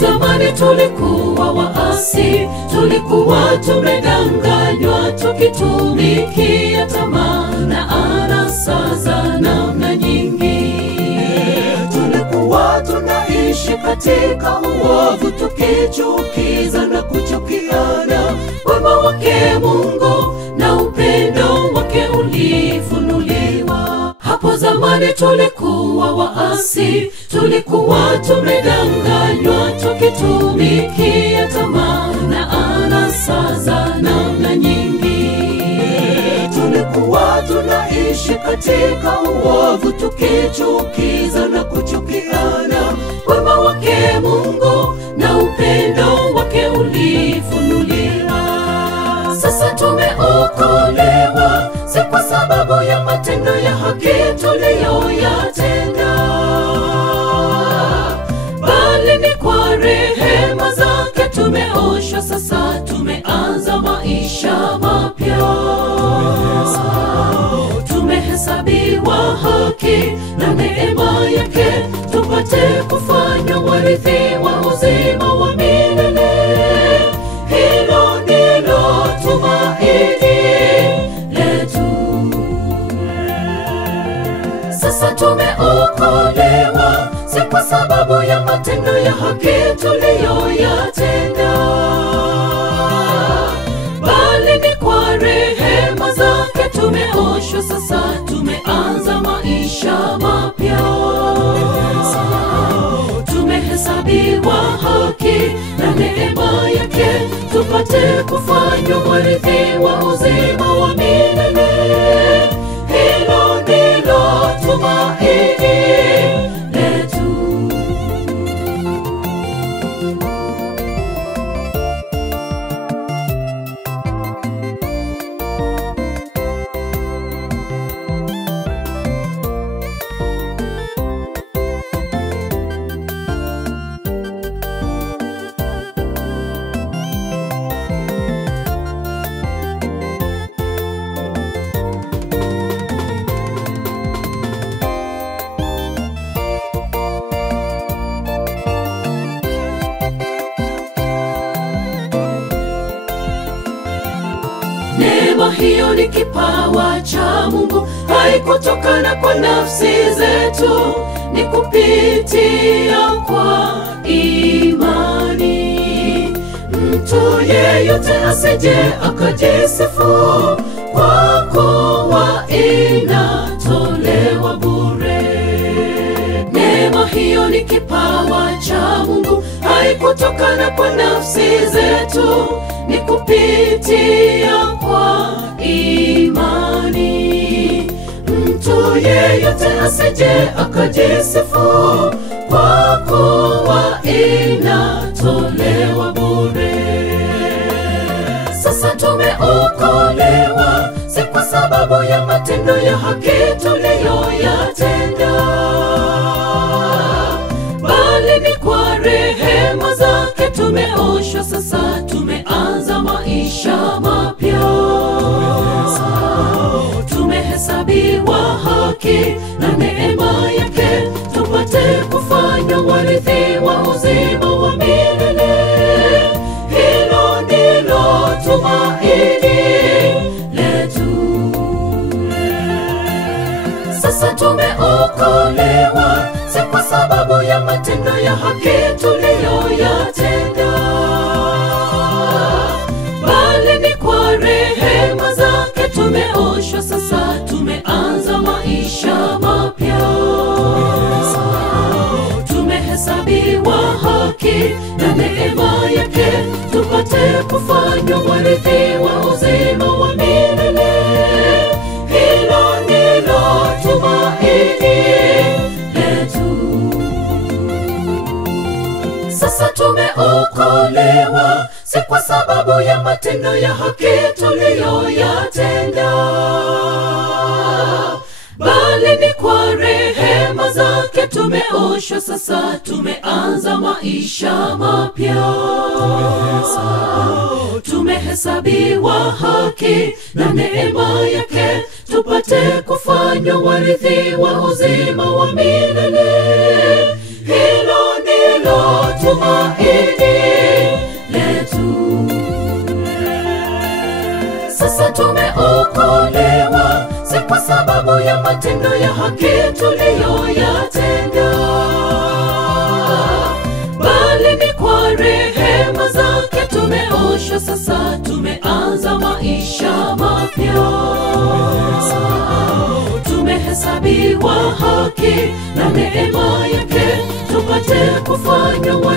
zamani tulikuwa waasi, tulikuwa tumedanganywa, tukitumikia tamaa na anasa za namna nyingi. Tulikuwa tunaishi katika uovu, tukichukiza na kuchukiana. Wema wake Mungu na upendo wake ulifunuliwa. Hapo zamani tulikuwa waasi, tulikuwa tumedanganywa, tukitumikia tamaa na anasa za namna nyingi. Tulikuwa tunaishi katika uovu, tukichukiza na kuchukiana. Wema wake Mungu na upendo wake ulifunuliwa. Sasa tumeokolewa, si kwa sababu ya matendo ya haki tuliyoyatenda, bali ni kwa rehema zake tumeoshwa. Sasa tumeanza maisha mapya, tumehesabiwa haki na neema yake, tupate kufanywa warithi wa uzima wa milele. Hilo ndilo tumaini letu. Sasa tumeokolewa, si kwa sababu ya matendo ya haki tuliyoyatenda, bali ni kwa rehema zake tumeoshwa. Sasa tumeanza maisha mapya, tumehesabiwa haki na neema yake, tupate kufanywa warithi wa uzima wa milele. Hilo ndilo tumaini letu. Neema hiyo ni kipawa cha Mungu, haikutokana kwa nafsi zetu, ni kupitia kwa imani. Mtu yeyote asije akajisifu, kwa kuwa inatolewa bure. Neema hiyo ni kipawa cha Mungu, haikutokana kwa nafsi zetu, ni kupitia kwa imani. Mtu yeyote asije akajisifu, kwa kuwa inatolewa bure. Sasa tumeokolewa, si kwa sababu ya matendo ya haki tuliyoyatenda, bali ni kwa rehema zake tumeoshwa. Sasa tumeanza maisha mapya, tumehesabiwa haki na neema yake, tupate kufanywa warithi wa uzima wa milele. Hilo ndilo tumaini letu. Sasa tumeokolewa, si kwa sababu ya matendo ya haki tuliyoyatenda, bali ni kwa rehema zake tumeoshwa. Sasa tumeanza maisha mapya, tumehesabiwa haki na neema yake, tupate kufanywa warithi wa uzima wa milele. Hilo ndilo tumaini letu. Sasa tumeokolewa, si kwa sababu ya matendo ya haki tuliyoyatenda, bali ni kwa rehema zake tumeoshwa. Sasa tumeanza maisha mapya, tumehesabiwa haki na neema yake, tupate kufanywa warithi wa uzima wa milele. Hilo ndilo tumaini Sasa tumeokolewa, si kwa sababu ya matendo ya haki tuliyoyatenda, bali ni kwa rehema zake tumeoshwa. Sasa tumeanza maisha mapya, tumehesabiwa haki na neema yake, tupate kufanywa